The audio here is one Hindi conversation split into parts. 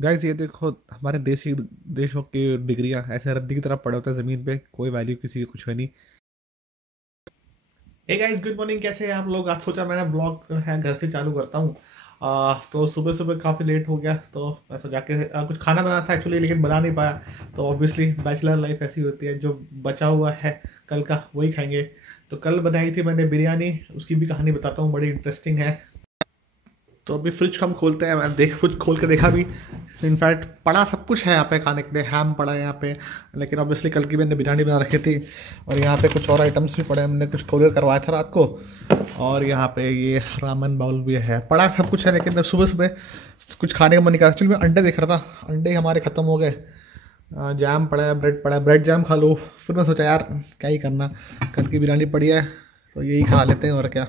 गाइस ये देखो हमारे देशों की डिग्रियां ऐसे रद्दी की तरह पड़े होते हैं ज़मीन पे, कोई वैल्यू किसी की कुछ है नहीं। Hey guys, good morning. कैसे हैं आप लोग? आज सोचा मैंने ब्लॉग है घर से चालू करता हूँ। तो सुबह सुबह काफ़ी लेट हो गया, तो मैं सोचा के कुछ खाना बनाना था एक्चुअली, लेकिन बना नहीं पाया। तो ऑब्वियसली बैचलर लाइफ ऐसी होती है, जो बचा हुआ है कल का वही खाएंगे। तो कल बनाई थी मैंने बिरयानी, उसकी भी कहानी बताता हूँ, बड़ी इंटरेस्टिंग है। तो अभी फ्रिज हम खोलते हैं, मैं देख कुछ खोल के देखा भी। इनफैक्ट पड़ा सब कुछ है यहाँ पे खाने के लिए, हैम पड़ा है यहाँ पे, लेकिन ऑब्वियसली कल की मैंने बिरयानी बना रखी थी। और यहाँ पे कुछ और आइटम्स भी पड़े हैं, हमने कुछ कोरियर करवाया था रात को। और यहाँ पे ये रामन बाउल भी है, पड़ा सब कुछ है। लेकिन सुबह सुबह कुछ खाने का मन नहीं कर रहा। एक्चुअली मैं अंडे देख रहा था, अंडे हमारे ख़त्म हो गए। जैम पड़ा है, ब्रेड पड़ा है, ब्रेड जैम खा लो। फिर मैं सोचा यार क्या ही करना, कल की बिरयानी पड़ी है तो यही खा लेते हैं और क्या।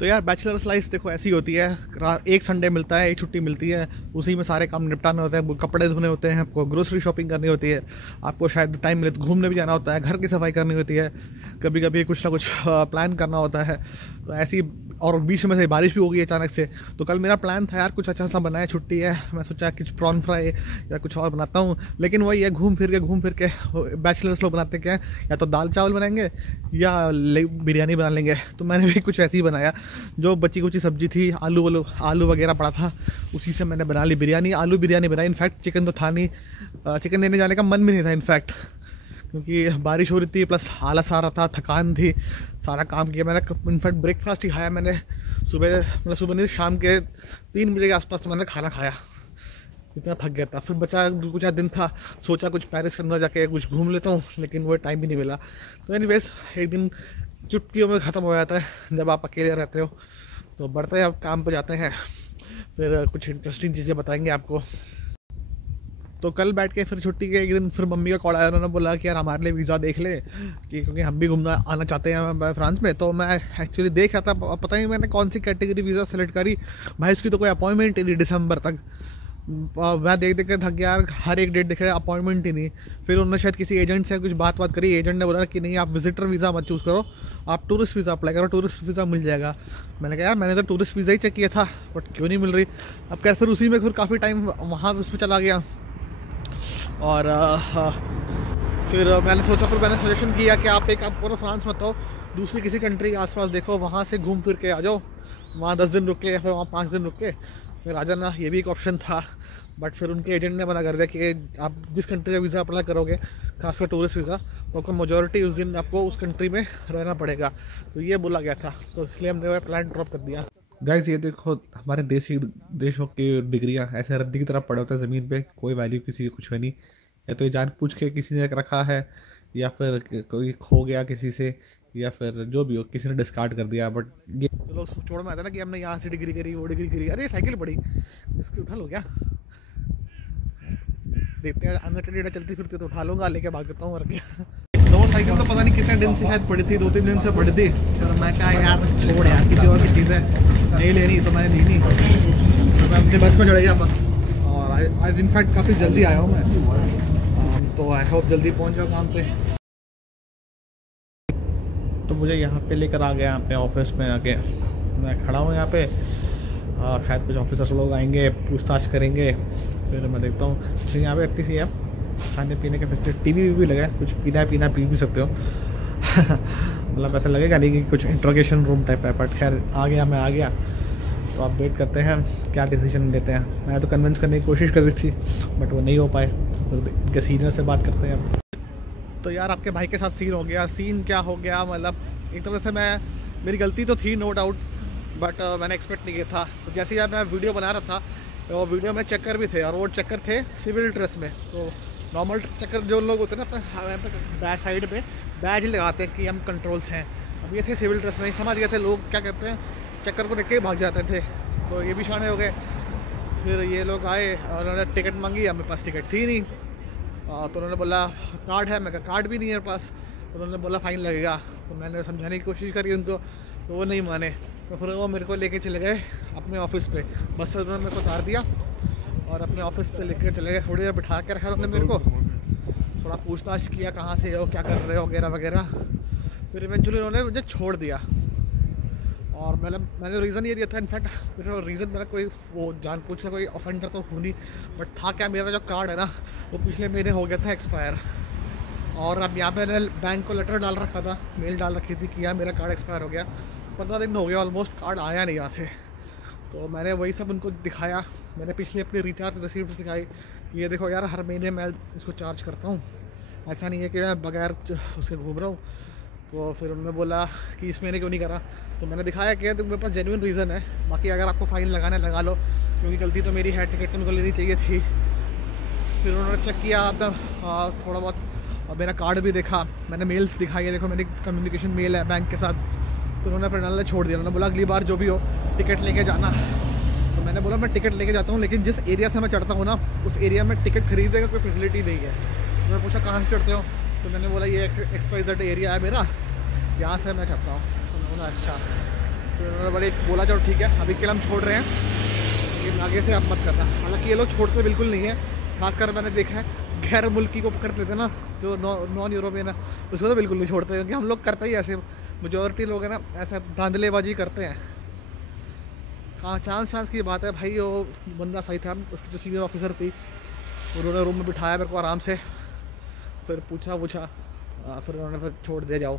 तो यार बैचलर्स लाइफ देखो ऐसी होती है। एक संडे मिलता है, एक छुट्टी मिलती है, उसी में सारे काम निपटाने होते हैं। कपड़े धोने होते हैं, आपको ग्रोसरी शॉपिंग करनी होती है, आपको शायद टाइम मिले तो घूमने भी जाना होता है, घर की सफाई करनी होती है, कभी कभी कुछ ना कुछ प्लान करना होता है। तो ऐसी, और बीच में से बारिश भी हो गई अचानक से। तो कल मेरा प्लान था यार कुछ अच्छा सा बनाए, छुट्टी है, मैं सोचा कुछ प्रॉन फ्राई या कुछ और बनाता हूँ। लेकिन वही है, घूम फिर के बैचलर्स लोग बनाते क्या है, या तो दाल चावल बनाएंगे या बिरयानी बना लेंगे। तो मैंने भी कुछ ऐसे ही बनाया, जो बची कुची सब्जी थी, आलू वगैरह पड़ा था, उसी से मैंने बना ली बिरयानी। आलू बिरयानी बनाई। इनफैक्ट चिकन तो था नहीं, चिकन लेने जाने का मन भी नहीं था इनफैक्ट, क्योंकि बारिश हो रही थी, प्लस आलस आ रहा था, थकान थी, सारा काम किया मैंने। इनफैक्ट ब्रेकफास्ट ही खाया मैंने सुबह, मतलब सुबह नहीं, शाम के 3 बजे के आसपास तो मैंने खाना खाया, इतना थक गया था। फिर बचा कुछ दिन था, सोचा कुछ पेरिस के अंदर जाके कुछ घूम लेता हूँ, लेकिन वो टाइम भी नहीं मिला। तो एनीवेज, एक दिन चुटकियों में ख़त्म हो जाता है जब आप अकेले रहते हो। तो बढ़ते हैं, अब काम पे जाते हैं, फिर कुछ इंटरेस्टिंग चीज़ें बताएंगे आपको। तो कल बैठ के फिर छुट्टी के एक दिन फिर मम्मी का कॉल आया, उन्होंने बोला कि यार हमारे लिए वीज़ा देख ले, कि क्योंकि हम भी घूमना आना चाहते हैं फ्रांस में। तो मैं एक्चुअली देख रहा था, पता नहीं मैंने कौन सी कैटेगरी वीज़ा सेलेक्ट करी भाई, उसकी तो कोई अपॉइंटमेंट ही नहीं दिसंबर तक। मैं देख देख के थक गया यार, हर एक डेट देख रहे, अपॉइंटमेंट ही नहीं। फिर उन्होंने शायद किसी एजेंट से कुछ बात करी, एजेंट ने बोला कि नहीं आप विजिटर वीज़ा मत चूज़ करो, आप टूरिस्ट वीज़ा अप्लाई करो, टूरिस्ट वीज़ा मिल जाएगा। मैंने कहा यार मैंने तो टूरिस्ट वीज़ा ही चेक किया था, बट क्यों नहीं मिल रही। अब क्या, फिर उसी में फिर काफ़ी टाइम वहाँ उसमें चला गया। और फिर मैंने सजेशन किया कि आप एक काम करो, फ्रांस मत आओ, दूसरी किसी कंट्री के आसपास देखो, वहाँ से घूम फिर के आ जाओ, वहाँ 10 दिन रुक के या फिर वहाँ 5 दिन रुक के फिर आ जाना। ये भी एक ऑप्शन था, बट फिर उनके एजेंट ने मना कर दिया कि आप जिस कंट्री का वीज़ा अप्लाई करोगे, खासकर टूरिस्ट वीज़ा, तो आपको मेजॉरिटी उस दिन आपको उस कंट्री में रहना पड़ेगा। तो ये बोला गया था, तो इसलिए हमने वह प्लान ड्रॉप कर दिया। गाइस ये देखो हमारे देशों की डिग्रियां ऐसे रद्दी की तरह पड़े होते हैं ज़मीन पे, कोई वैल्यू किसी की कुछ है नहीं। या तो ये जान पूछ के किसी ने रखा है, या फिर कोई खो गया किसी से, या फिर जो भी हो किसी ने डिस्कार्ड कर दिया। बट ये तो लोग छोड़ में आता ना कि हमने यहाँ से डिग्री करी, वो डिग्री करी, अरे साइकिल पड़ी, इसकी उठा लो क्या, देखते हैं अंदर टेढ़ा चलती फिरती तो उठा लूँगा, लेके भाग देता हूँ और क्या। तो वो साइकिल तो पता नहीं कितने दिन से शायद पड़ी थी, 2-3 दिन से पड़ी थी। फिर मैं कहा यार छोड़ यार, किसी और की चीज़ है, नहीं लेनी तो मैंने ली नहीं। तो मैं अपनी बस में चढ़ गया और आज इनफैक्ट काफ़ी जल्दी आया हूँ मैं, तो आई होप जल्दी पहुँच जाओ काम पे। तो मुझे यहाँ पे लेकर आ गया, यहाँ पे ऑफिस में आके मैं खड़ा हूँ यहाँ पे। शायद कुछ ऑफिसर्स लोग आएंगे, पूछताछ करेंगे, फिर मैं देखता हूँ। फिर यहाँ पे अच्छी सी है, खाने पीने के फैसिलिटी, टीवी भी लगा है, कुछ पीना पी भी सकते हो। मतलब ऐसा लगेगा नहीं कि कुछ इंट्रोगेशन रूम टाइप है, बट खैर मैं आ गया। तो आप वेट करते हैं क्या डिसीजन लेते हैं। मैं तो कन्विंस करने की कोशिश कर रही थी, बट वो नहीं हो पाए। फिर इनके सीनियर से बात करते हैं अब। तो यार आपके भाई के साथ सीन हो गया। सीन क्या हो गया, मतलब एक तरह से मेरी गलती तो थी नो डाउट, बट मैंने एक्सपेक्ट नहीं किया था। तो जैसे यार मैं वीडियो बना रहा था, तो वीडियो में चक्कर भी थे, और वो चक्कर थे सिविल ड्रेस में। तो नॉर्मल चक्कर जो लोग होते हैं ना, अपने बैक साइड पे बैज लगाते हैं कि हम कंट्रोल्स हैं। अब ये थे सिविल ड्रेस में, समझ गए थे लोग क्या कहते हैं, चक्कर को देख के भाग जाते थे। तो ये भी शाने हो गए। फिर ये लोग आए और उन्होंने टिकट मांगी, हमारे पास टिकट थी नहीं। तो उन्होंने बोला कार्ड है, मैं कहा कार्ड भी नहीं है मेरे पास। तो उन्होंने बोला फ़ाइन लगेगा। तो मैंने समझाने की कोशिश करी उनको, तो वो नहीं माने। तो फिर वो मेरे को लेके चले गए अपने ऑफिस पे, बस से उन्होंने मेरे को उतार दिया और अपने ऑफिस पे लेके चले गए। थोड़ी देर बिठा के रखा उन्होंने मेरे को, थोड़ा पूछताछ किया कहाँ से हो, क्या कर रहे हो, वगैरह वगैरह। फिर इवेंचुअली उन्होंने मुझे छोड़ दिया। और मैंने रीज़न ये दिया था, इनफैक्ट मेरा रीज़न, मेरा कोई वो जानबूझ का कोई ऑफेंडर तो हूँ नहीं, बट था क्या, मेरा जो कार्ड है ना वो पिछले महीने हो गया था एक्सपायर। और अब यहाँ पे मैंने बैंक को लेटर डाल रखा था, मेल डाल रखी थी कि यार मेरा कार्ड एक्सपायर हो गया, 15 दिन हो गया ऑलमोस्ट, कार्ड आया नहीं यहाँ से। तो मैंने वही सब उनको दिखाया, मैंने पिछले अपनी रिचार्ज रिसीप्ट दिखाई, ये देखो यार हर महीने मैं इसको चार्ज करता हूँ, ऐसा नहीं है कि मैं बगैर उसके घूम रहा हूँ। तो फिर उन्होंने बोला कि इस महीने क्यों नहीं करा, तो मैंने दिखाया कि तो मेरे पास जेन्युइन रीज़न है, बाकी अगर आपको फ़ाइन लगाना है लगा लो, क्योंकि गलती तो मेरी है, टिकट तो उनको लेनी चाहिए थी। फिर उन्होंने चेक किया अब थोड़ा बहुत, और मेरा कार्ड भी देखा, मैंने मेल्स दिखाई है, देखो मेरी कम्युनिकेशन मेल है बैंक के साथ। तो उन्होंने फिर नाले छोड़ दिया, उन्होंने बोला अगली बार जो भी हो टिकट लेके जाना। तो मैंने बोला मैं टिकट लेके जाता हूँ, लेकिन जिस एरिया से मैं चढ़ता हूँ ना उस एरिया में टिकट खरीदने का कोई फैसिलिटी नहीं है। उन्होंने पूछा कहाँ से चढ़ते हो, तो मैंने बोला ये XYZ एरिया है मेरा, यहाँ से मैं चढ़ता हूँ। तो मैंने बोला अच्छा। फिर उन्होंने बोला चलो ठीक है अभी के लिए हम छोड़ रहे हैं, लेकिन आगे से आप मत करना। हालांकि ये लोग छोड़ते बिल्कुल नहीं है, खासकर मैंने देखा है गैर मुल्की को पकड़ते थे ना, जो नॉन यूरोपियन है उसको तो बिल्कुल नहीं छोड़ते, क्योंकि हम लोग करते ही ऐसे, मेजोरिटी लोग हैं ना ऐसा धांधलेबाजी करते हैं। हाँ चांस की बात है भाई, वो बंदा सही था, उसकी जो सीनियर ऑफिसर थी उन्होंने रूम में बिठाया मेरे को आराम से, फिर पूछा फिर उन्होंने फिर छोड़ दिया, जाओ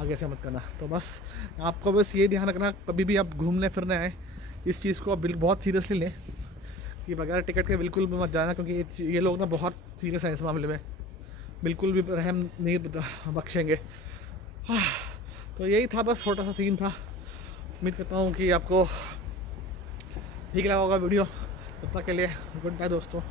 आगे से मत करना। तो बस आपको बस ये ध्यान रखना, कभी भी आप घूमने फिरने आए इस चीज़ को आप बहुत सीरियसली लें कि बगैर टिकट के बिल्कुल भी मत जाना, क्योंकि ये लोग ना बहुत सीरियस हैं इस मामले में, बिल्कुल भी रहम नहीं बख्शेंगे। तो यही था, बस छोटा सा सीन था। उम्मीद करता हूँ कि आपको ठीक लगा होगा वीडियो। तब तक के लिए गुड बाय दोस्तों।